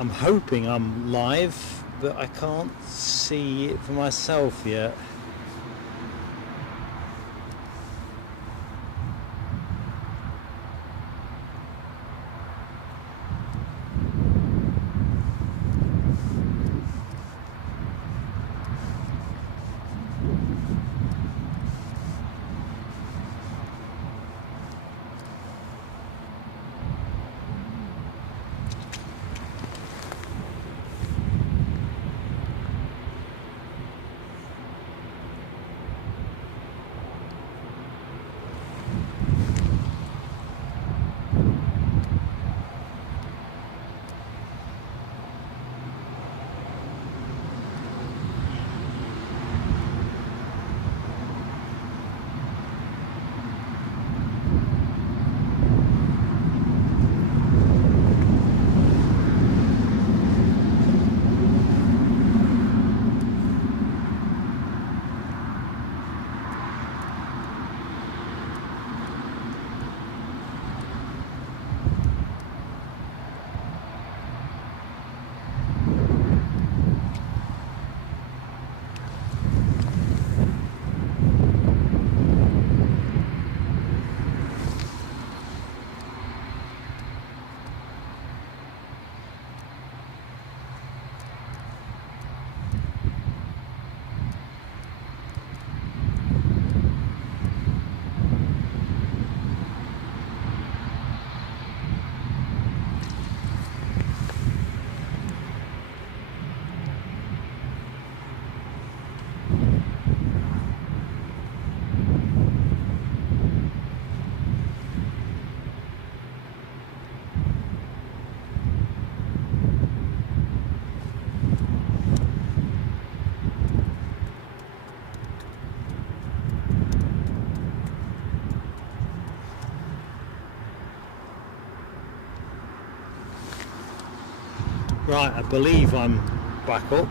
I'm hoping I'm live, but I can't see it for myself yet. Right, I believe I'm back up.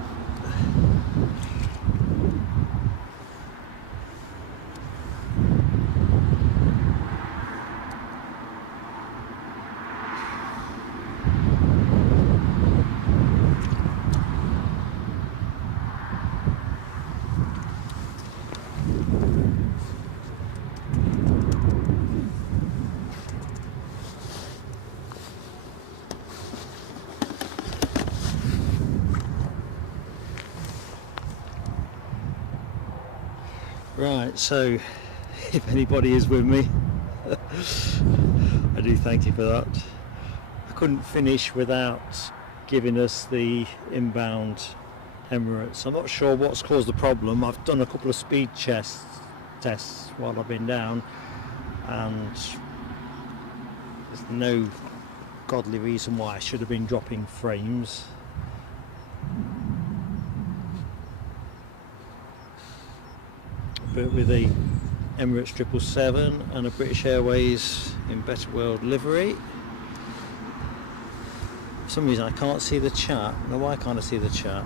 Right, so if anybody is with me, I do thank you for that. I couldn't finish without giving us the inbound Emirates. I'm not sure what's caused the problem. I've done a couple of speed tests while I've been down, and there's no godly reason why I should have been dropping frames. But with a Emirates 777 and a British Airways in Better World livery, for some reason I can't see the chat. Now, why can't I see the chat?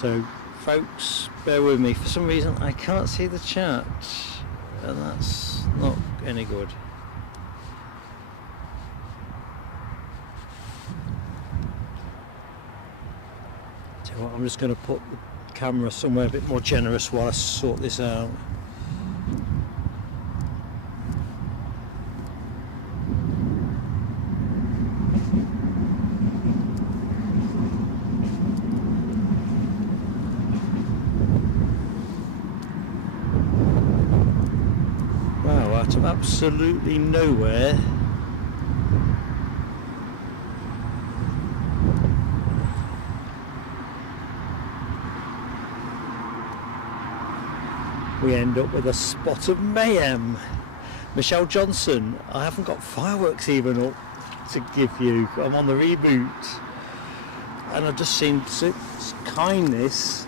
So folks, bear with me, for some reason I can't see the chat, and that's not any good. I'm just going to put the camera somewhere a bit more generous while I sort this out. Wow, out of absolutely nowhere. We end up with a spot of mayhem. Michelle Johnson, I haven't got fireworks even up to give you. I'm on the reboot, and I've just seen such kindness.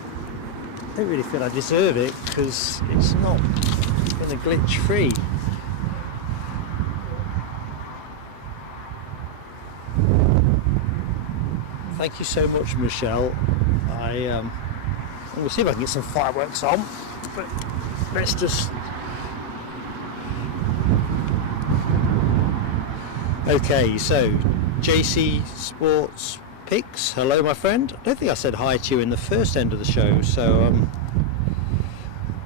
I don't really feel I deserve it because it's not been a glitch free. Thank you so much, Michelle. We'll see if I can get some fireworks on, but let's just Okay, so JC Sports Pics, hello my friend. I don't think I said hi to you in the first end of the show, so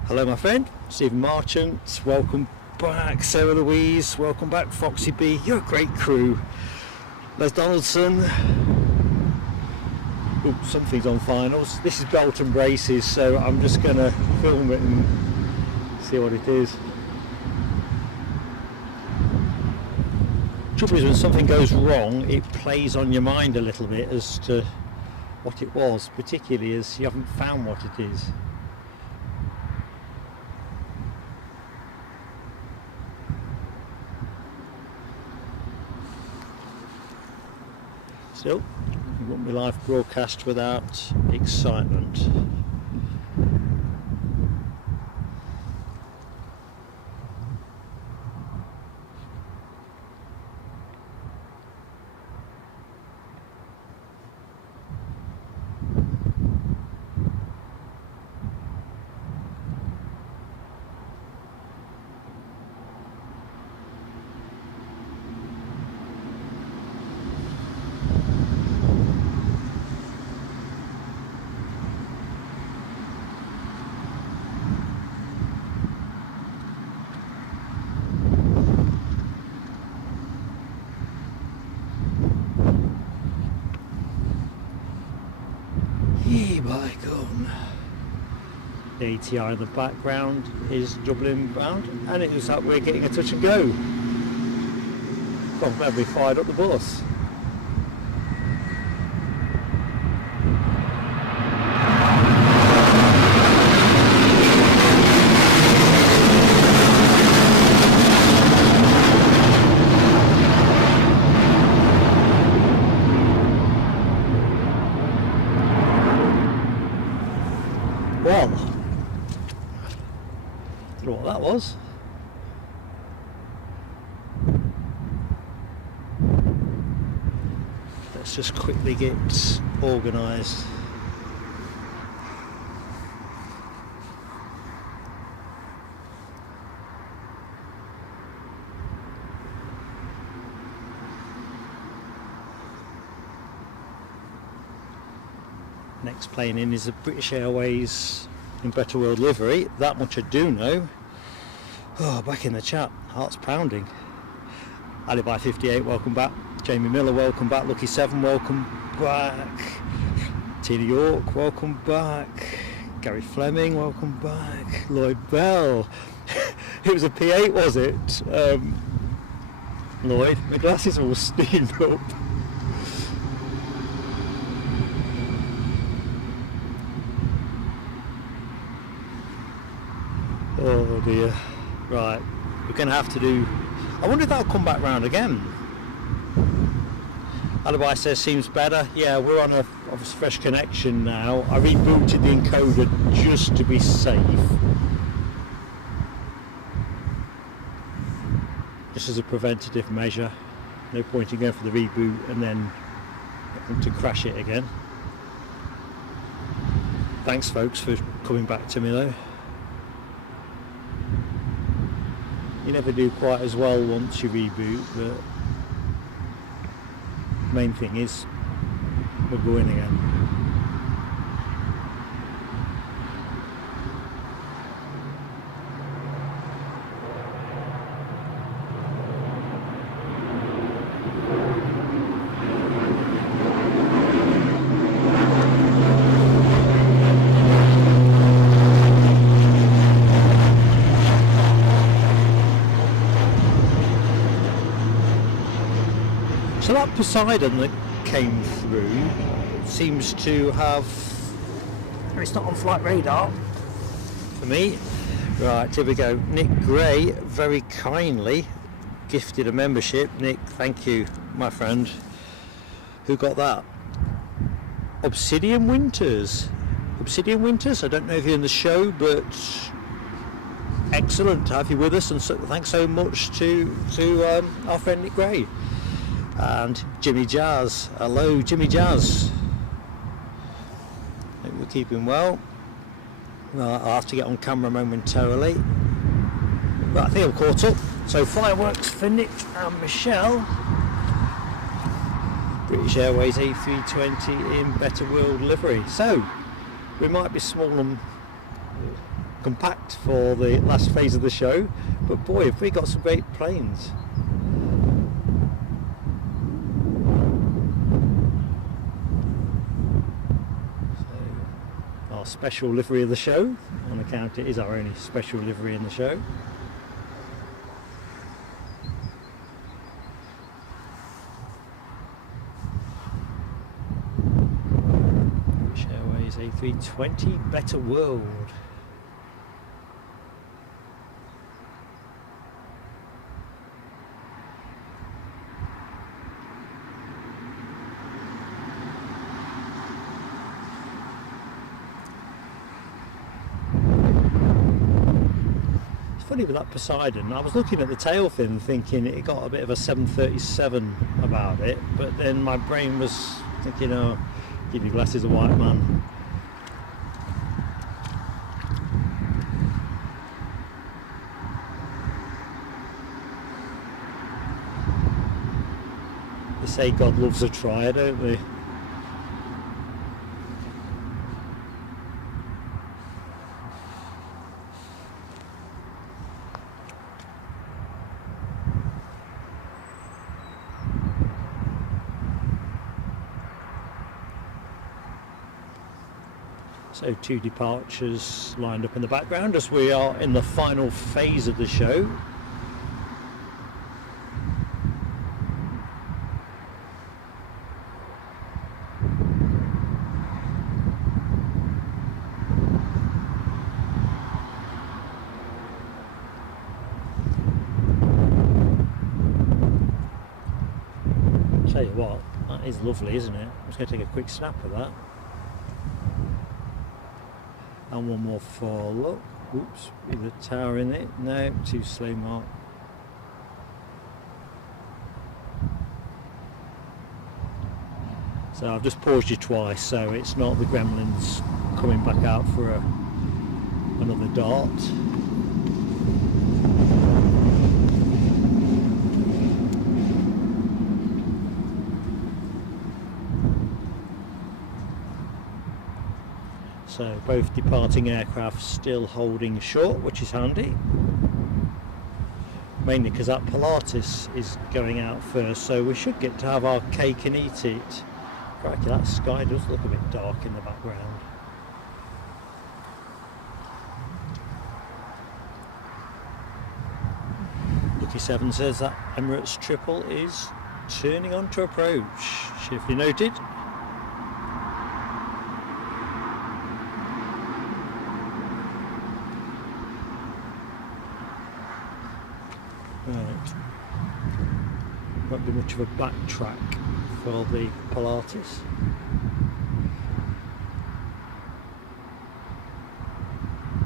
hello my friend. Stephen Marchant, welcome back. Sarah Louise, welcome back. Foxy B, you're a great crew. Les Donaldson. Oh, something's on finals. This is belt and braces, so I'm just going to film it and see what it is. Trouble is, when something goes wrong, it plays on your mind a little bit as to what it was, particularly as you haven't found what it is. Still, you won't be live broadcast without excitement. The ATI in the background is Dublin bound, and it looks like we're getting a touch and go. Well, maybe fired up the bus. Well, I don't know what that was. Let's just quickly get organised. Next plane in is a British Airways in Better World livery. That much I do know. Oh, back in the chat, heart's pounding. Alibi 58, welcome back. Jamie Miller, welcome back. Lucky 7, welcome back. Tina York, welcome back. Gary Fleming, welcome back. Lloyd Bell. It was a P8, was it? Lloyd, my glasses are all steamed up. Oh dear. Right, we're going to have to do... I wonder if that'll come back round again. Alibi says seems better. Yeah, we're on a fresh connection now. I rebooted the encoder just to be safe. Just as a preventative measure. No point in going for the reboot and then to crash it again. Thanks folks for coming back to me though. You never do quite as well once you reboot, but main thing is we're going again. So that Poseidon that came through seems to have... It's not on flight radar for me. Right, here we go. Nick Gray very kindly gifted a membership. Nick, thank you, my friend. Who got that? Obsidian Winters. Obsidian Winters, I don't know if you're in the show, but excellent to have you with us, and so, thanks so much to our friend Nick Gray. And Jimmy Jazz, hello Jimmy Jazz. Hope we're keeping well. Well, I'll have to get on camera momentarily. But I think I'm caught up. So fireworks for Nick and Michelle. British Airways A320 in Better World livery. So we might be small and compact for the last phase of the show, but boy, have we got some great planes. So, our special livery of the show, on account it is our only special livery in the show. A320 Better World. It's funny with that Poseidon, I was looking at the tail fin thinking it got a bit of a 737 about it, but then my brain was thinking, oh, give your glasses a white man. They say God loves a tryer, don't they? So 2 departures lined up in the background as we are in the final phase of the show. Tell you what, that is lovely, isn't it? I'm just going to take a quick snap of that. And one more for look. Oops, with the tower in it. No, too slow, Mark. So I've just paused you twice, so it's not the gremlins coming back out for another dart. So both departing aircraft still holding short, which is handy. Mainly because that Pilatus is going out first, so we should get to have our cake and eat it. Crikey, that sky does look a bit dark in the background. Lucky 7 says that Emirates triple is turning on to approach. Safely noted. Right, won't be much of a backtrack for the Pilatus.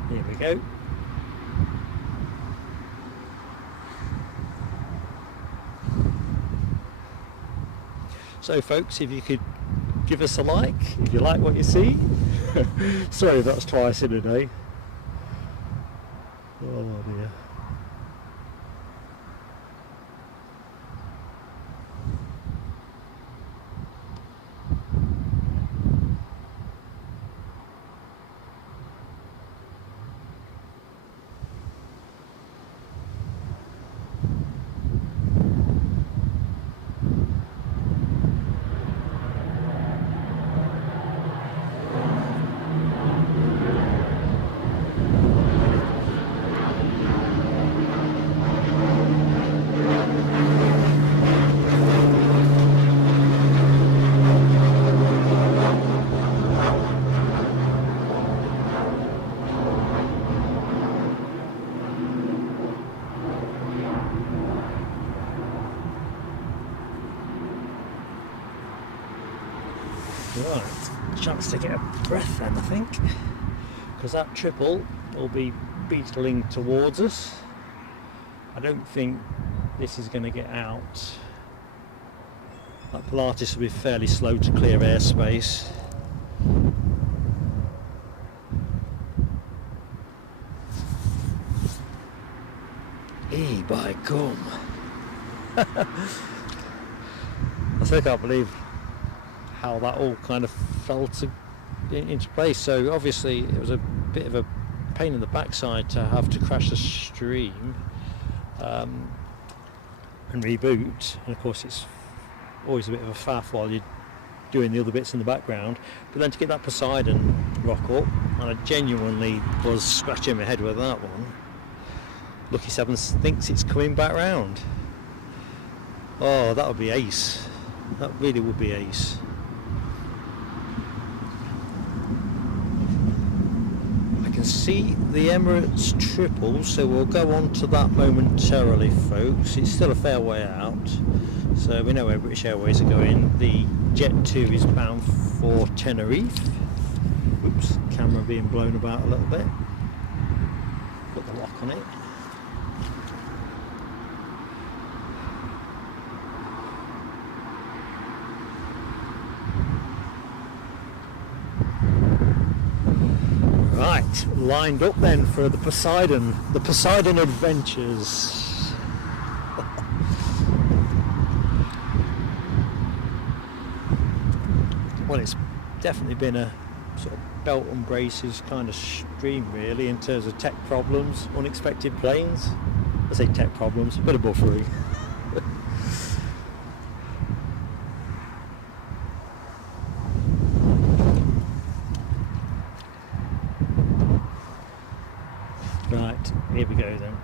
Here we go. So folks, if you could give us a like, if you like what you see. Sorry, that's twice in a day. Oh dear. Right, chance to get a breath then, I think, because that triple will be beetling towards us. I don't think this is going to get out. That Pilatus will be fairly slow to clear airspace. By gum. I still can't believe how that all kind of fell into place. So obviously it was a bit of a pain in the backside to have to crash the stream and reboot, and of course it's always a bit of a faff while you're doing the other bits in the background, but then to get that Poseidon rock up, and I genuinely was scratching my head with that one. Lucky Sevens thinks it's coming back round. Oh, that would be ace. That really would be ace. I can see the Emirates triple, so we'll go on to that momentarily, folks. It's still a fair way out, so we know where British Airways are going. The Jet 2 is bound for Tenerife. Oops, camera being blown about a little bit. Put the lock on it. Right, lined up then for the Poseidon adventures. Well, it's definitely been a sort of belt and braces kind of stream, really, in terms of tech problems, unexpected planes. I say tech problems, a bit of buffering. Right, here we go then.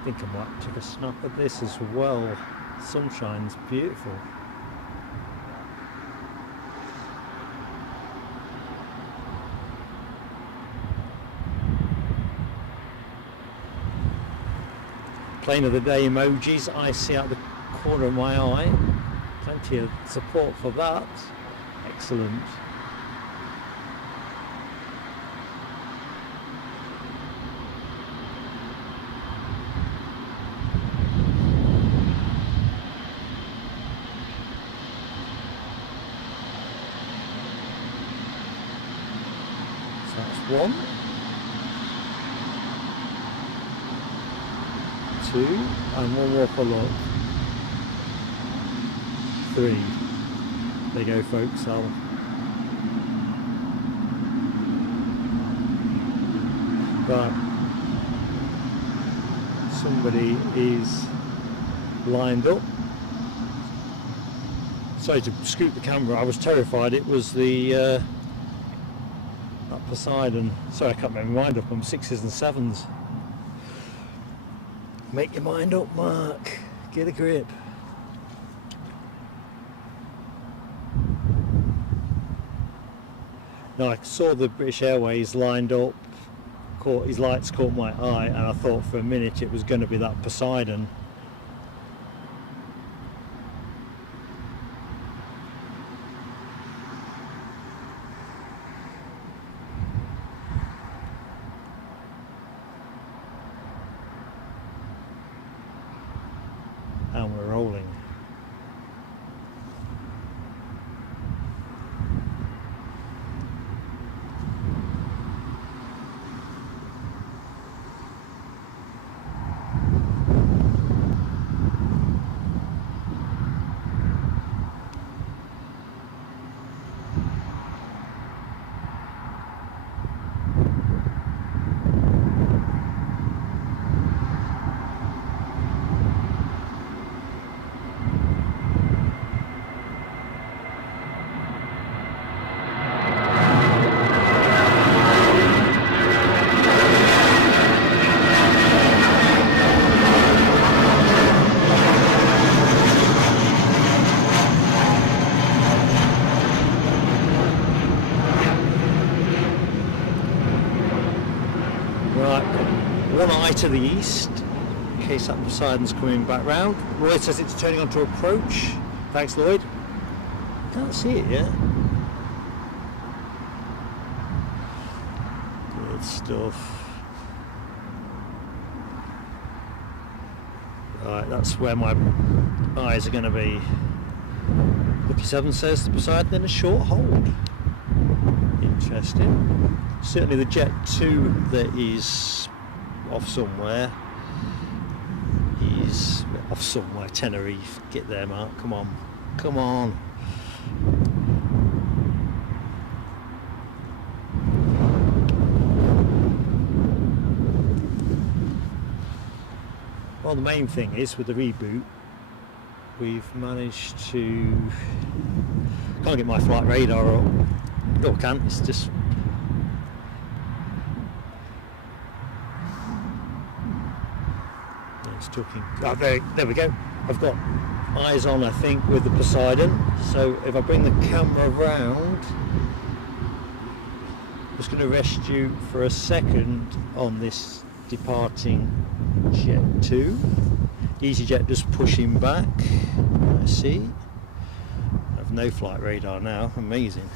I think I might take a snap at this as well. Sunshine's beautiful. Plane of the day emojis I see out the corner of my eye. Plenty of support for that. Excellent. That's 1, 2, and one more for look. 3. There you go, folks. Right. Somebody is lined up. Sorry to scoot the camera. I was terrified. It was the that Poseidon. Sorry, I can't make my mind up. I'm 6s and 7s. Make your mind up, Mark. Get a grip. Now I saw the British Airways lined up, his lights caught my eye, and I thought for a minute it was going to be that Poseidon. And we're rolling. One eye to the east, in case that Poseidon's coming back round. Lloyd says it's turning on to approach. Thanks, Lloyd. Can't see it yet. Good stuff. Right, that's where my eyes are going to be. Lucky 7 says the Poseidon in a short hold. Interesting. Certainly the Jet 2 that is off somewhere. He's off somewhere. Tenerife. Get there, Mark. Come on. Come on. Well, the main thing is with the reboot, we've managed to... Can't get my flight radar up. No, I can't. It's just... Oh, there we go. I've got eyes on, I think, with the Poseidon. So if I bring the camera round, I'm just going to rest you for a second on this departing Jet 2. EasyJet just pushing back. I see. I have no flight radar now. Amazing.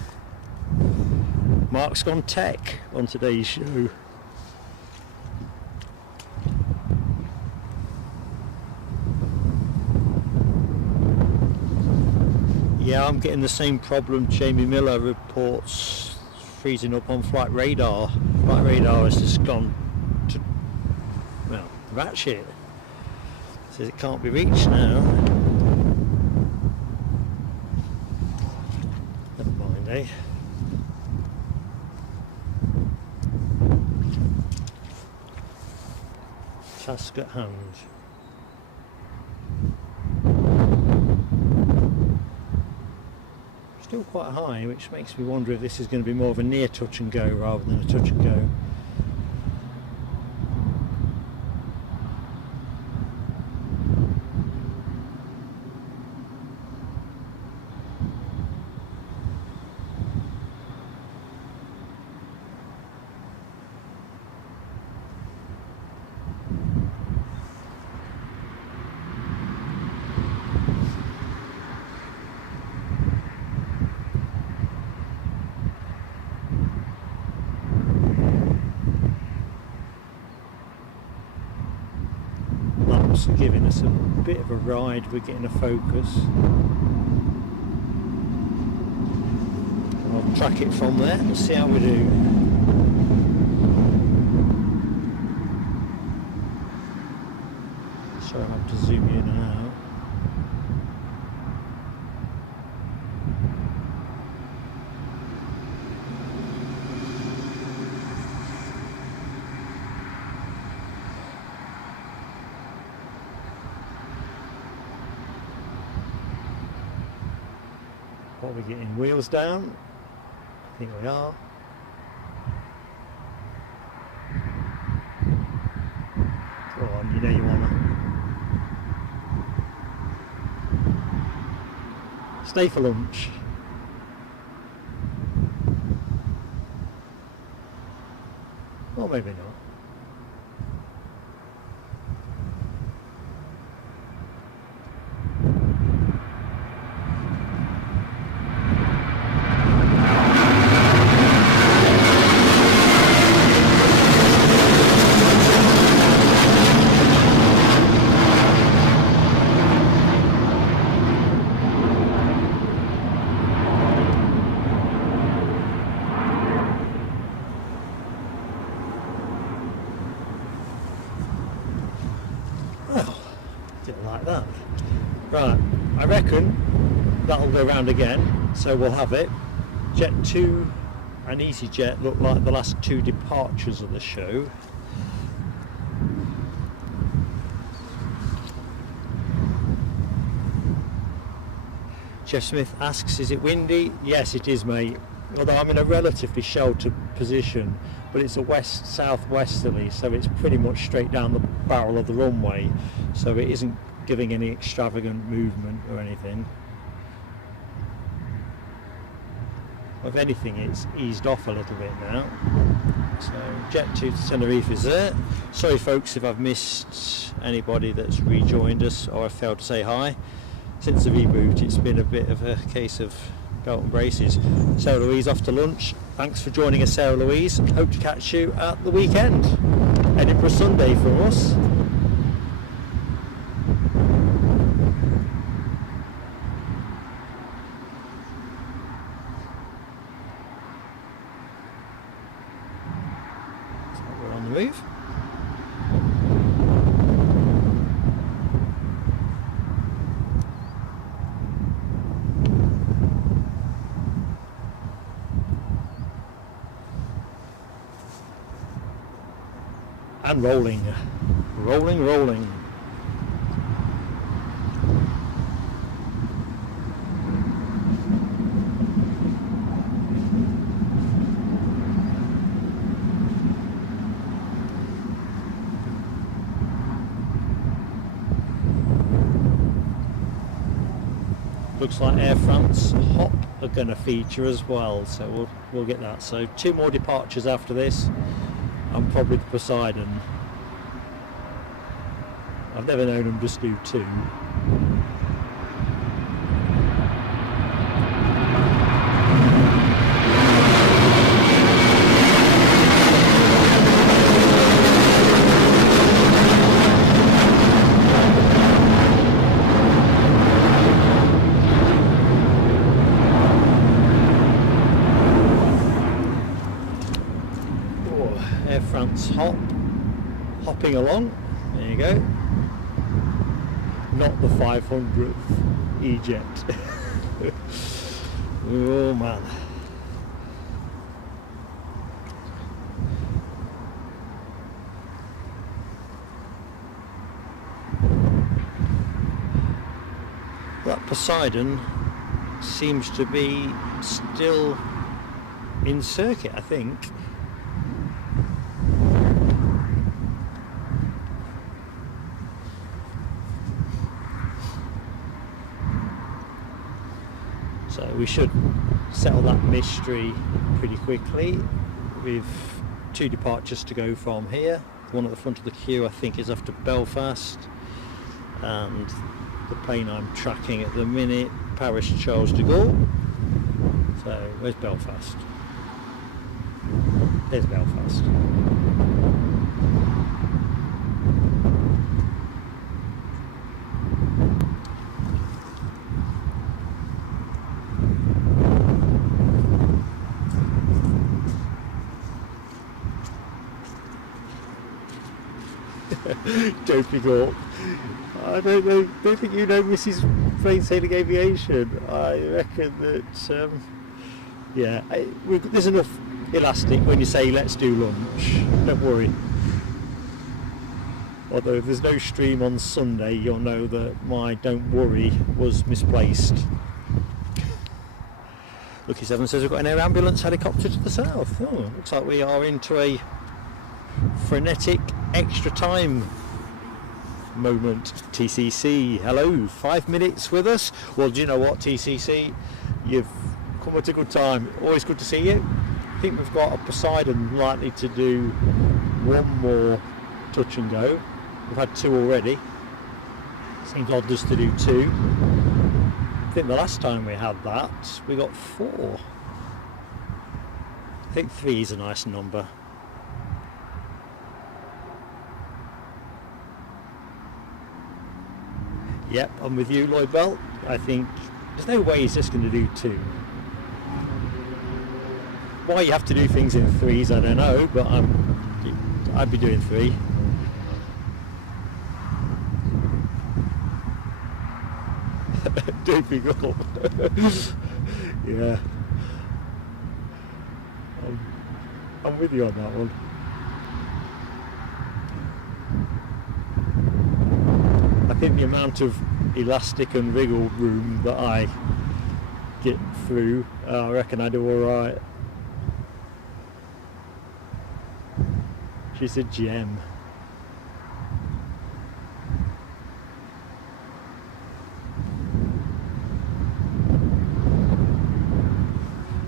Mark's gone tech on today's show. Yeah, I'm getting the same problem. Jamie Miller reports freezing up on flight radar. Flight radar has just gone to, well, rat shit. Says it can't be reached now. Never mind, eh? Task at hand. Still quite high, which makes me wonder if this is going to be more of a near touch and go rather than a touch and go. Giving us a bit of a ride. We're getting a focus. I'll track it from there and see how we do. Sorry, I have to zoom in and out. Are we getting wheels down? I think we are. Go on, you know you wanna. Stay for lunch. maybe not. Didn't like that. Right, I reckon that'll go round again, so we'll have it. Jet 2 and EasyJet look like the last two departures of the show. Jeff Smith asks, is it windy? Yes, it is, mate. Although I'm in a relatively sheltered position, but it's a west-southwesterly, so it's pretty much straight down the barrel of the runway, so it isn't giving any extravagant movement or anything. If anything, it's eased off a little bit now. So Jet 2 to Tenerife is there. Sorry folks if I've missed anybody that's rejoined us or I failed to say hi. Since the reboot, it's been a bit of a case of belt and braces. Sarah Louise off to lunch. Thanks for joining us, Sarah Louise. Hope to catch you at the weekend. Edinburgh Sunday for us. So we're on the move. And rolling. Looks like Air France Hop are going to feature as well, so we'll get that. So 2 more departures after this. I'm probably the Poseidon. I've never known them just do 2. Air France hopping along. There you go. Not the 500th E-Jet. Oh man. That Poseidon seems to be still in circuit, I think. So we should settle that mystery pretty quickly. We've 2 departures to go from here. The one at the front of the queue I think is off to Belfast, and the plane I'm tracking at the minute, Paris Charles de Gaulle. So where's Belfast? There's Belfast. Doping up. I don't think you know Mrs. Plain Sailing Aviation. I reckon that yeah, there's enough elastic when you say let's do lunch, don't worry. Although if there's no stream on Sunday, you'll know that my don't worry was misplaced. Lucky 7 says we've got an air ambulance helicopter to the south. Oh, looks like we are into a frenetic extra time moment. TCC, hello, 5 minutes with us. Well, do you know what, TCC, you've come at a good time. Always good to see you. I think we've got a Poseidon likely to do one more touch and go. We've had 2 already. Seems odd just to do 2. I think the last time we had that, we got 4. I think 3 is a nice number. Yep, I'm with you, Lloyd Bell. I think there's no way he's just going to do 2. Why you have to do things in 3s, I don't know, but I'd be doing 3. Difficult. Yeah. I'm with you on that one. I think the amount of elastic and wriggle room that I get through, I reckon I do alright. She's a gem.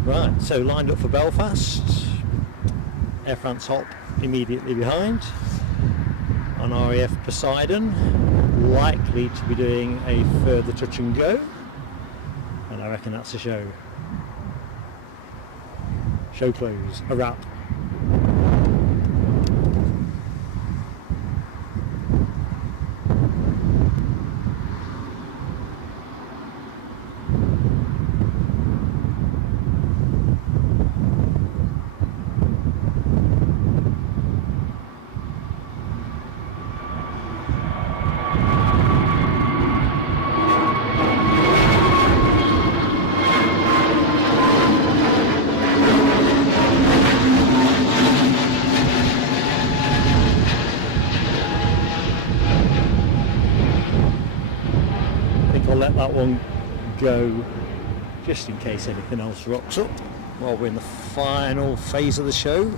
Right, so lined up for Belfast. Air France hop immediately behind. On RAF Poseidon, likely to be doing a further touch and go, and I reckon that's a show. Show close, a wrap. I'll let that one go just in case anything else rocks up while we're in the final phase of the show.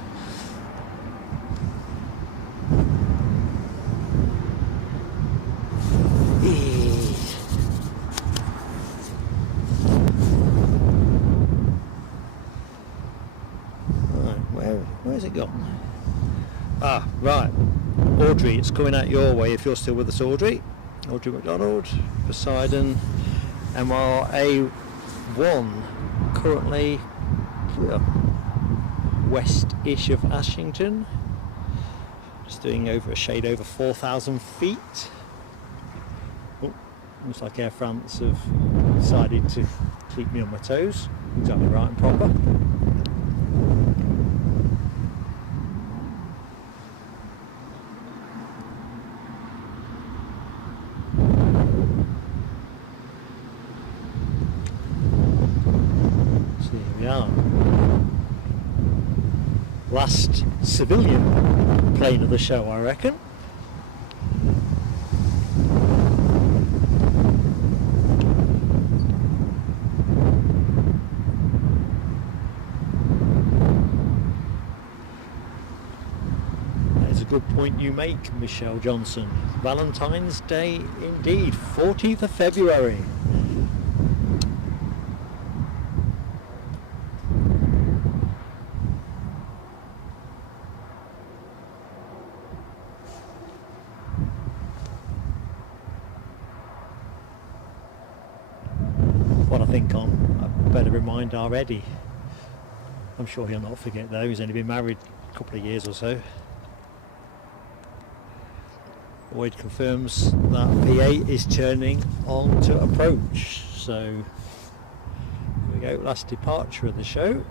Right, where's it gone? Ah, right, Audrey, it's coming out your way if you're still with us, Audrey. Audrey McDonald, Poseidon MRA1, currently west-ish of Ashington, just doing over a shade over 4,000 feet. Oh, looks like Air France have decided to keep me on my toes, exactly right and proper. Last civilian plane of the show, I reckon. There's a good point you make, Michelle Johnson. Valentine's Day indeed, 14th of February. What I think on, I better remind our Eddie. I'm sure he'll not forget though, he's only been married a couple of years or so. Boyd confirms that BA is turning on to approach. So here we go, last departure of the show.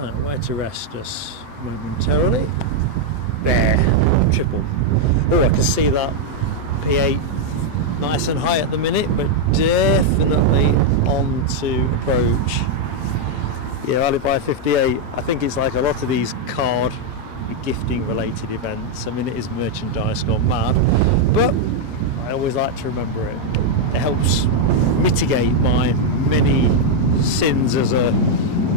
Right, where to rest us momentarily. There, triple. Oh, I can see that P8 nice and high at the minute, but definitely on to approach. Yeah, Alibi 58. I think it's like a lot of these card gifting related events. I mean, it is merchandise gone mad, but I always like to remember it. It helps mitigate my many sins as a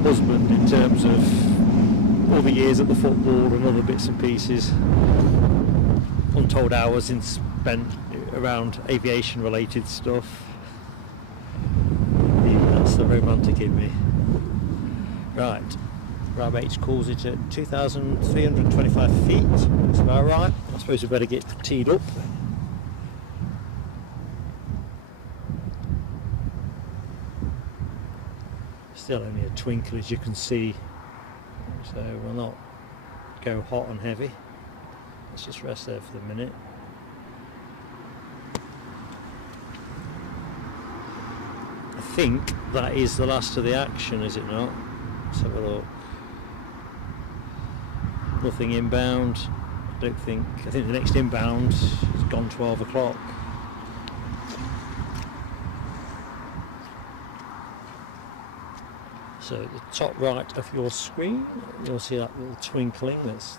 husband in terms of all the years at the football and other bits and pieces, untold hours spent around aviation related stuff. Yeah, that's the romantic in me. Right, RAF H calls it at 2,325 feet. That's about right. I suppose we better get teed up. Still only a twinkle, as you can see, so we'll not go hot and heavy. Let's just rest there for the minute. I think that is the last of the action, is it not? Let's have a look. Nothing inbound. I think the next inbound is gone 12 o'clock. So at the top right of your screen, you'll see that little twinkling that's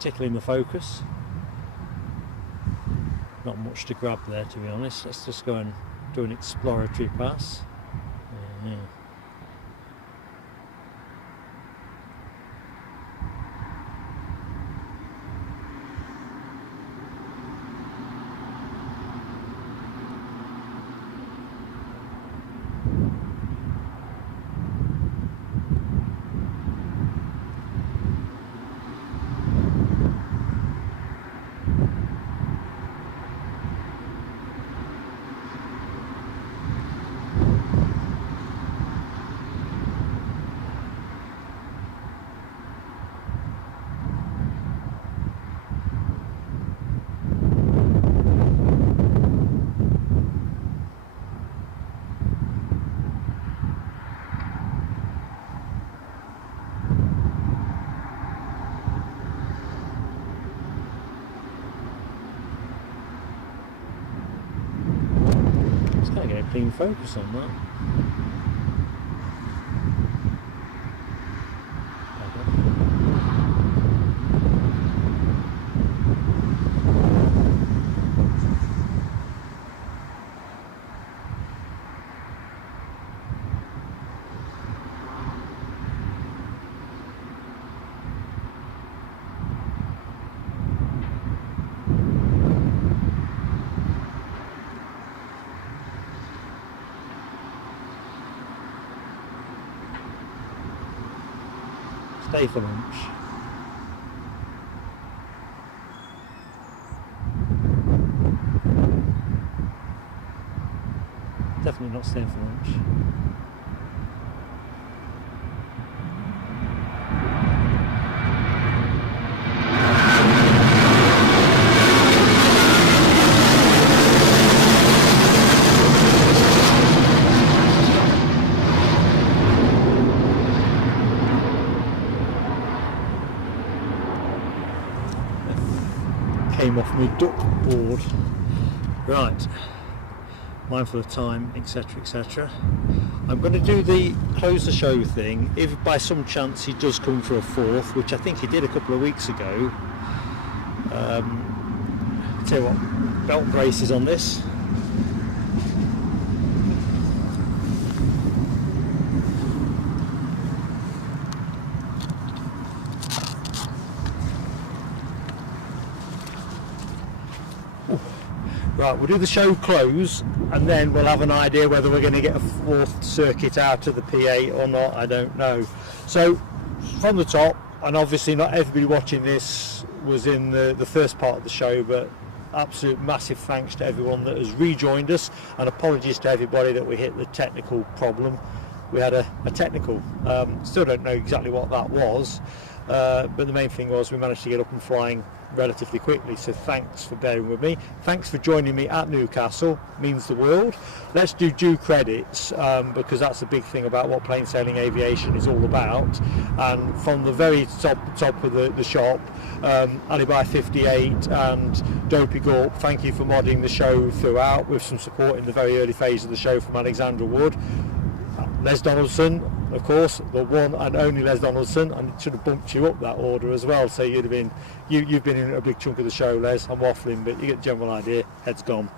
tickling the focus. Not much to grab there, to be honest. Let's just go and do an exploratory pass. Yeah. Clean focus on that. Stay for lunch. Definitely not staying for lunch. Came off my duck board. Right, mindful of time, etc, etc. I'm going to do the close the show thing. If by some chance he does come for a fourth, which I think he did a couple of weeks ago, tell you what, belt braces on this. Right, we'll do the show close and then we'll have an idea whether we're going to get a fourth circuit out of the P8 or not, I don't know. So from the top, and obviously not everybody watching this was in the first part of the show, but absolute massive thanks to everyone that has rejoined us, and apologies to everybody that we hit the technical problem. We had a technical, still don't know exactly what that was, but the main thing was we managed to get up and flying relatively quickly, so thanks for bearing with me. Thanks for joining me at Newcastle, means the world. Let's do due credits, because that's the big thing about what plain sailing aviation is all about. And from the very top of the shop, Alibi 58 and Dopey Gorp, thank you for modding the show throughout, with some support in the very early phase of the show from Alexandra Wood. Les Donaldson, of course, the one and only Les Donaldson, and it should have bumped you up that order as well, so you've been in a big chunk of the show, Les. I'm waffling, but you get the general idea. Head's gone.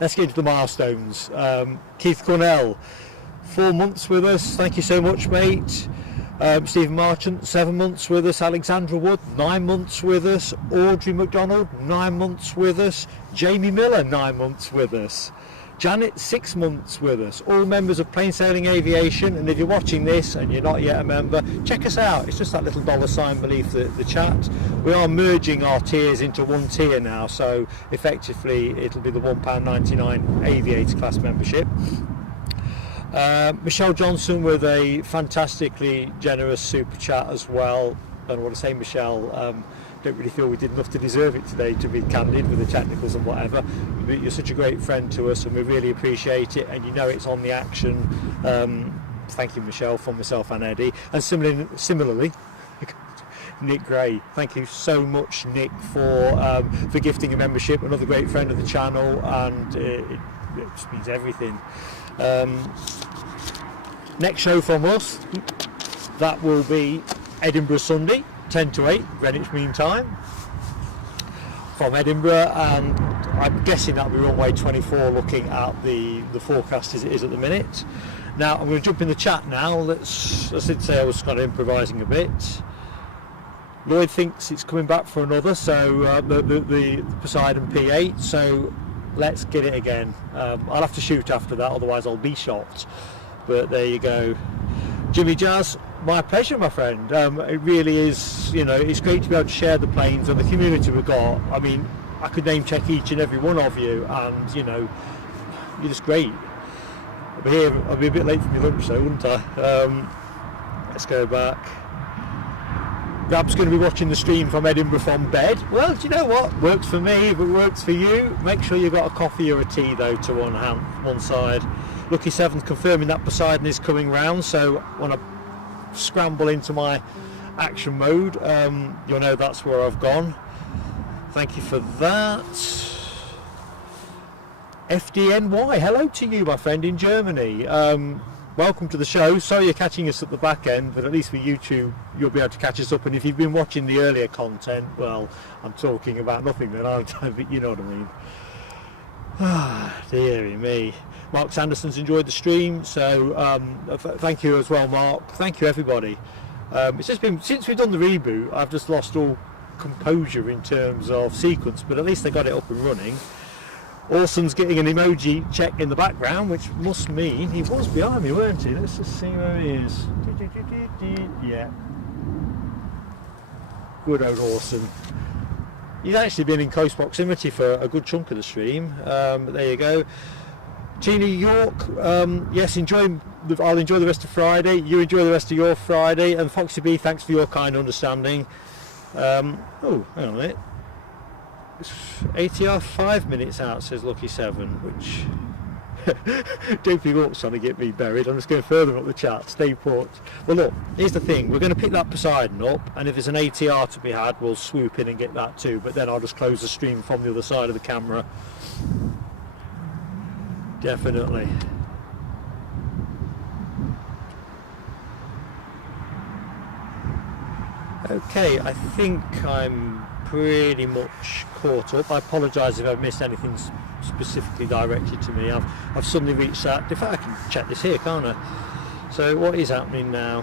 Let's get into the milestones. Keith Cornell, 4 months with us, thank you so much, mate. Stephen Marchant, 7 months with us. Alexandra Wood, 9 months with us. Audrey McDonald, 9 months with us. Jamie Miller, 9 months with us. Janet, 6 months with us. All members of Plain Sailing Aviation, and if you're watching this and you're not yet a member, check us out. It's just that little $ beneath the chat. We are merging our tiers into one tier now, so effectively it'll be the £1.99 aviator class membership. Michelle Johnson with a fantastically generous super chat as well. I don't know what to say, Michelle. Don't really feel we did enough to deserve it today, to be candid, with the technicals and whatever. But you're such a great friend to us, and we really appreciate it, and you know it's on the action. Thank you, Michelle, from myself and Eddie. And similarly Nick Gray, thank you so much, Nick, for gifting a membership, another great friend of the channel, and it just means everything. Next show from us, that will be Edinburgh Sunday, 10 to 8 Greenwich Mean Time from Edinburgh, and I'm guessing that'll be runway 24 looking at the forecast as it is at the minute. Now I'm going to jump in the chat now. As I did say, I was kind of improvising a bit. Lloyd thinks it's coming back for another, so the Poseidon P8, so let's get it again. I'll have to shoot after that, otherwise I'll be shot, but there you go. Jimmy Jazz, my pleasure, my friend. It really is, you know, it's great to be able to share the planes and the community we've got. I mean, I could name check each and every one of you, and you know, you're just great. I'll be a bit late for my lunch though, wouldn't I? Let's go back. Gab's going to be watching the stream from Edinburgh from bed. Well, do you know what? Works for me. If it works for you, make sure you've got a coffee or a tea though to one side. Lucky Seven's confirming that Poseidon is coming round, so when I scramble into my action mode, you'll know that's where I've gone. Thank you for that. FDNY, hello to you, my friend in Germany. Welcome to the show. Sorry you're catching us at the back end, but at least with YouTube you'll be able to catch us up, and if you've been watching the earlier content, well, I'm talking about nothing then, aren't I? But you know what I mean. Ah, dearie me. Mark Sanderson's enjoyed the stream, so thank you as well, Mark. Thank you, everybody. It's just been, since we've done the reboot, I've just lost all composure in terms of sequence, but at least they got it up and running. Orson's getting an emoji check in the background, which must mean he was behind me, weren't he? Let's just see where he is. Yeah. Good old Orson. He's actually been in close proximity for a good chunk of the stream. But there you go. Gina York, yes, I'll enjoy the rest of Friday. You enjoy the rest of your Friday. And Foxy B, thanks for your kind understanding. Oh, hang on a minute. ATR 5 minutes out, says Lucky 7, which Dopey Gorp's trying to get me buried. I'm just going further up the chat. Stay put. Well, look, here's the thing. We're going to pick that Poseidon up, and if there's an ATR to be had, we'll swoop in and get that too. But then I'll just close the stream from the other side of the camera. Definitely. Okay, I think I'm pretty much caught up. I apologise if I've missed anything specifically directed to me. I've suddenly reached that. In fact, I can check this here, can't I? So what is happening now?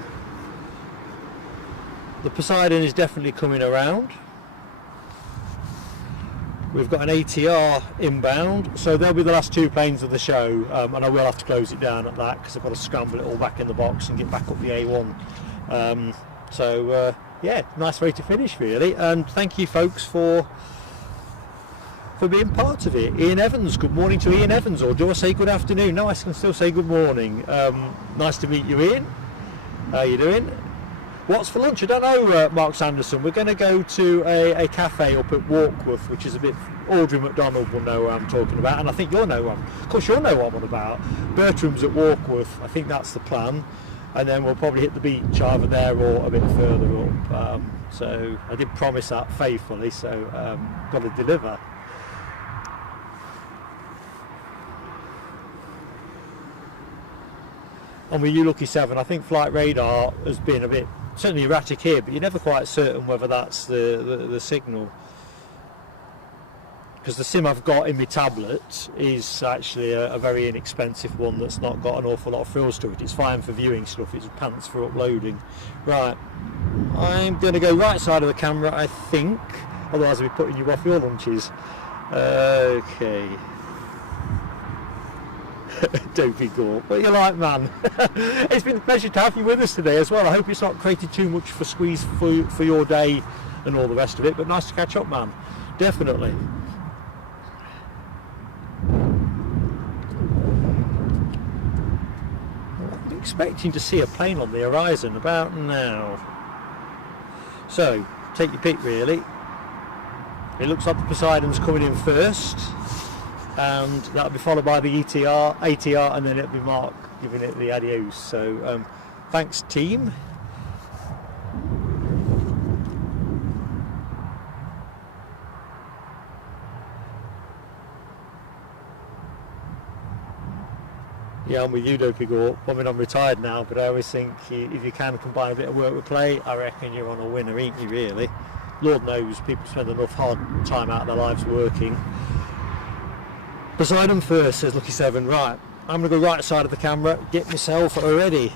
The Poseidon is definitely coming around. We've got an ATR inbound, so they'll be the last two planes of the show, and I will have to close it down at that because I've got to scramble it all back in the box and get back up the A1. Yeah, nice way to finish really, and thank you folks for being part of it. Ian Evans, good morning to Ian Evans, or do I say good afternoon? No, I can still say good morning. Nice to meet you, Ian. How you doing? What's for lunch? I don't know, Mark Sanderson. We're going to go to a cafe up at Warkworth, which is a bit... Audrey McDonald will know what I'm talking about, and I think you'll know what of course you'll know what I'm on about. Bertram's at Warkworth, I think that's the plan, and then we'll probably hit the beach either there or a bit further up. So I did promise that faithfully, so got to deliver. And with Lucky 7, I think flight radar has been a bit certainly erratic here, but you're never quite certain whether that's the signal. Because the sim I've got in my tablet is actually a very inexpensive one that's not got an awful lot of frills to it. It's fine for viewing stuff, it's pants for uploading. Right, I'm going to go right side of the camera, I think, otherwise I'll be putting you off your lunches. Okay. Dopey Gorp, but you're like, man. It's been a pleasure to have you with us today as well. I hope it's not created too much for squeeze for your day and all the rest of it, but nice to catch up, man. Definitely. I'm expecting to see a plane on the horizon about now. So, take your pick really. It looks like the Poseidon's coming in first, and that'll be followed by the ATR, and then it'll be Mark giving it the adios. So thanks team. Yeah, I'm with you, Dopey Gorp. I mean, I'm retired now, but I always think if you can combine a bit of work with play, I reckon you're on a winner, ain't you, really? Lord knows people spend enough hard time out of their lives working. Poseidon first, says Lucky 7. Right, I'm going to go right side of the camera, get myself ready.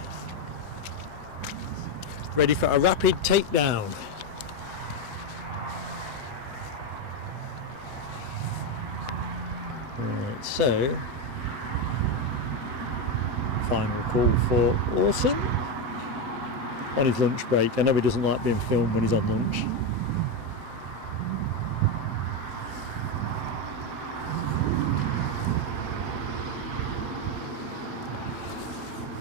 Ready for a rapid takedown. Right, so final call for Orson on his lunch break. I know he doesn't like being filmed when he's on lunch.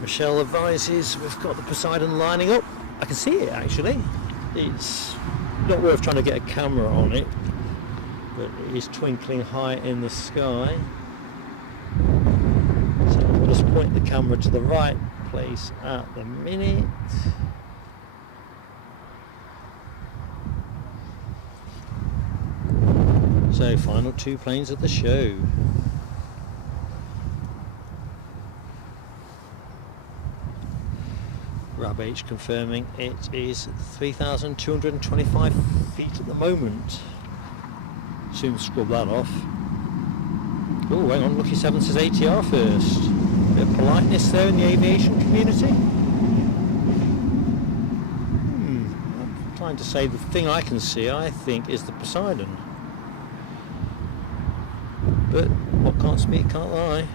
Michelle advises we've got the Poseidon lining up. I can see it actually. It's not worth trying to get a camera on it, but it is twinkling high in the sky. So I'll just point the camera to the right place at the minute. So final two planes at the show. RAB H confirming it is 3,225 feet at the moment. Soon scrub that off. Oh, hang on, Lucky 7 says ATR first. Bit of politeness there in the aviation community. I'm trying to say the thing I can see, I think, is the Poseidon. But what can't speak can't lie.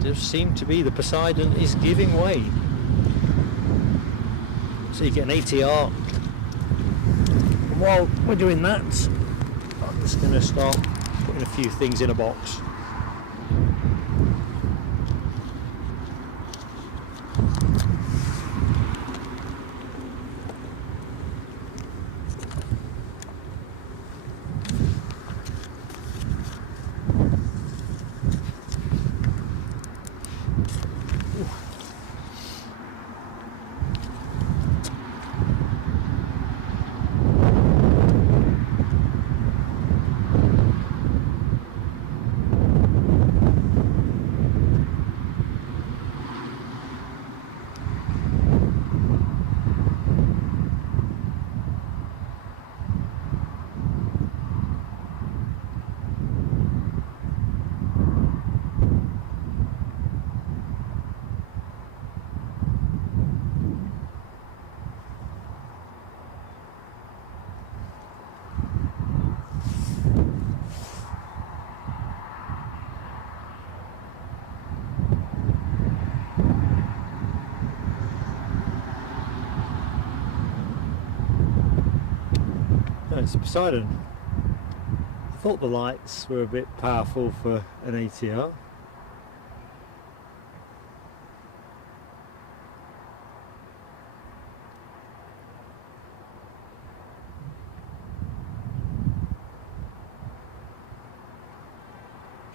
It does seem to be the Poseidon is giving way. So you get an ATR. And while we're doing that, I'm just going to start putting a few things in a box. It's a Poseidon. I thought the lights were a bit powerful for an ATR.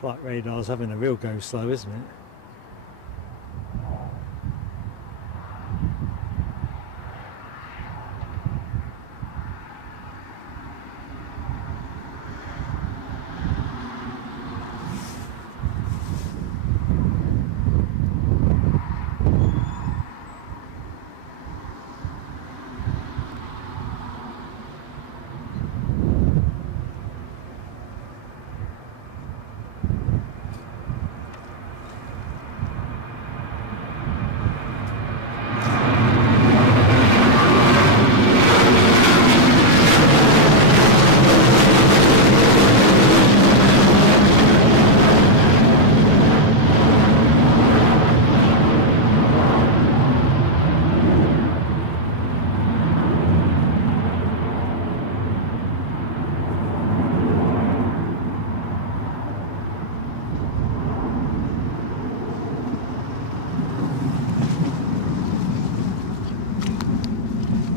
Flight radar's having a real go slow, isn't it?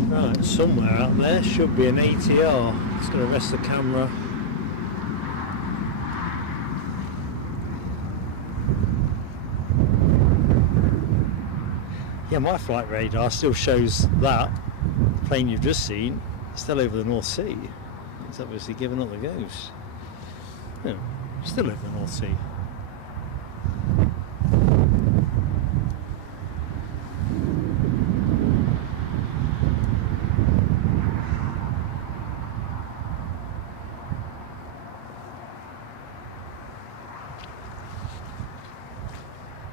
Right, somewhere out there should be an ATR. Just going to rest the camera. Yeah, my flight radar still shows that plane you've just seen still over the North Sea. It's obviously given up the ghost. No, still over the North Sea.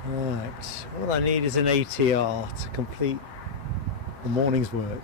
Right, what I need is an ATR to complete the morning's work.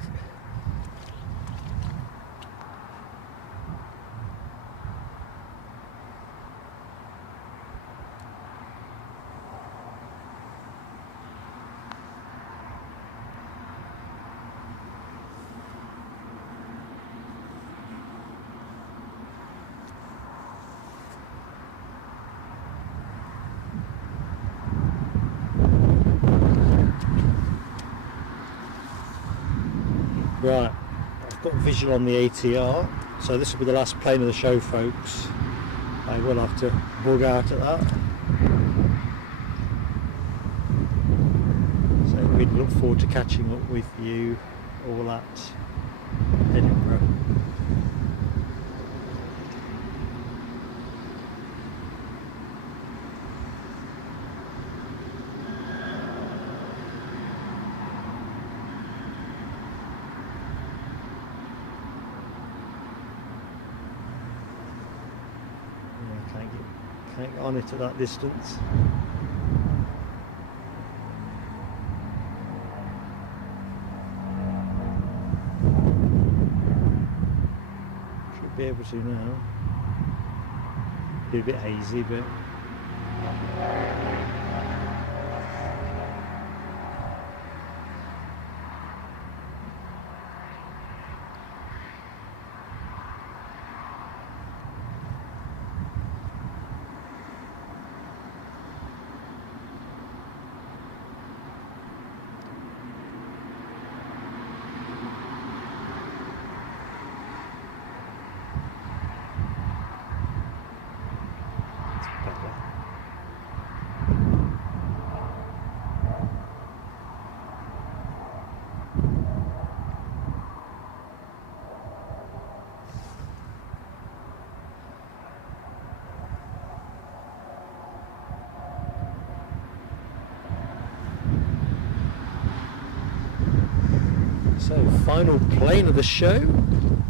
Right, I've got visual on the ATR, so this will be the last plane of the show, folks. I will have to bug out at that. So we look forward to catching up with you all at Edinburgh. Can't get on it at that distance. Should be able to now. Be a bit hazy, but so final plane of the show,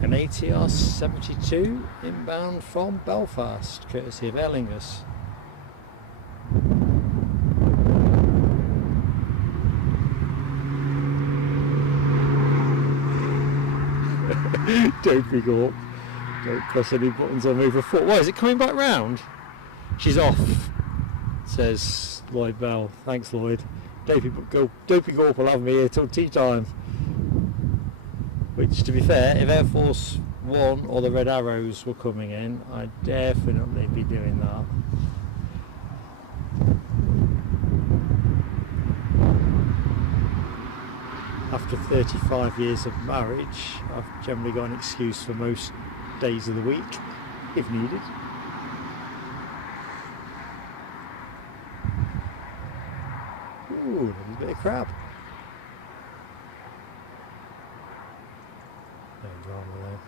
an ATR 72 inbound from Belfast, courtesy of Aer Lingus. Don't be gawp. Don't press any buttons or move a foot. Why is it coming back round? She's off, says Lloyd Bell. Thanks, Lloyd. Dopey Gawp will have me here till tea time. Which, to be fair, if Air Force One or the Red Arrows were coming in, I'd definitely be doing that. After 35 years of marriage, I've generally got an excuse for most days of the week, if needed. Ooh, there's a bit of crab. No drama there.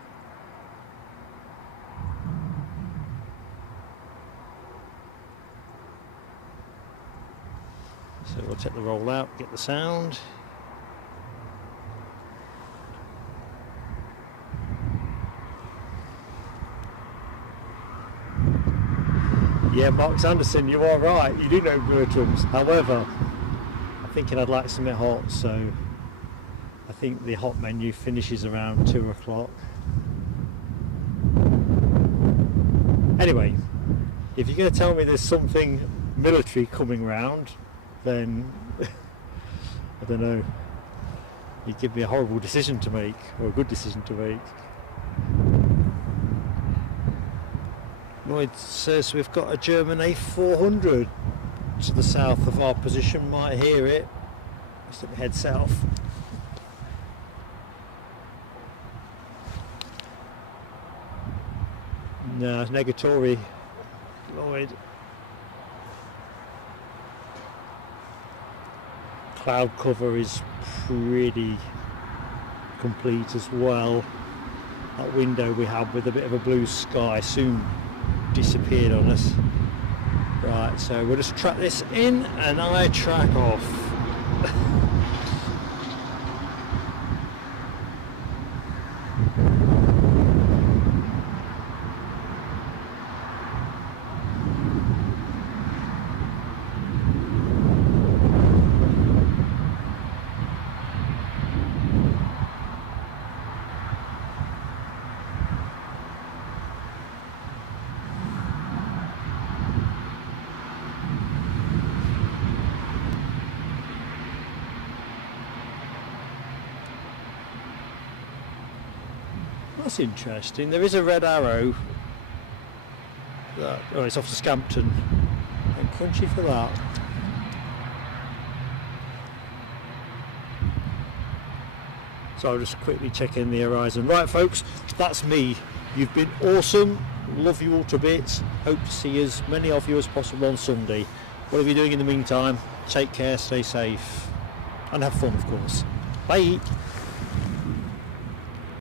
So we'll take the roll out, get the sound. Yeah, Mark Sanderson, you are right, you do know Bertrams. However, I'm thinking I'd like something hot, so I think the hot menu finishes around 2 o'clock. Anyway, if you're going to tell me there's something military coming round, then I don't know, you give me a horrible decision to make, or a good decision to make. Lloyd says we've got a German A400 to the south of our position, might hear it. Let's head south. No, it's negatory, Lloyd. Cloud cover is pretty complete as well. That window we had with a bit of a blue sky soon disappeared on us. Right, so we'll just track this in and I track off. That's interesting. There is a red arrow. Oh, it's off to Scampton. Thank country for that. So I'll just quickly check in the horizon. Right, folks, that's me. You've been awesome. Love you all to bits. Hope to see as many of you as possible on Sunday. Whatever you're doing in the meantime, take care, stay safe, and have fun, of course. Bye.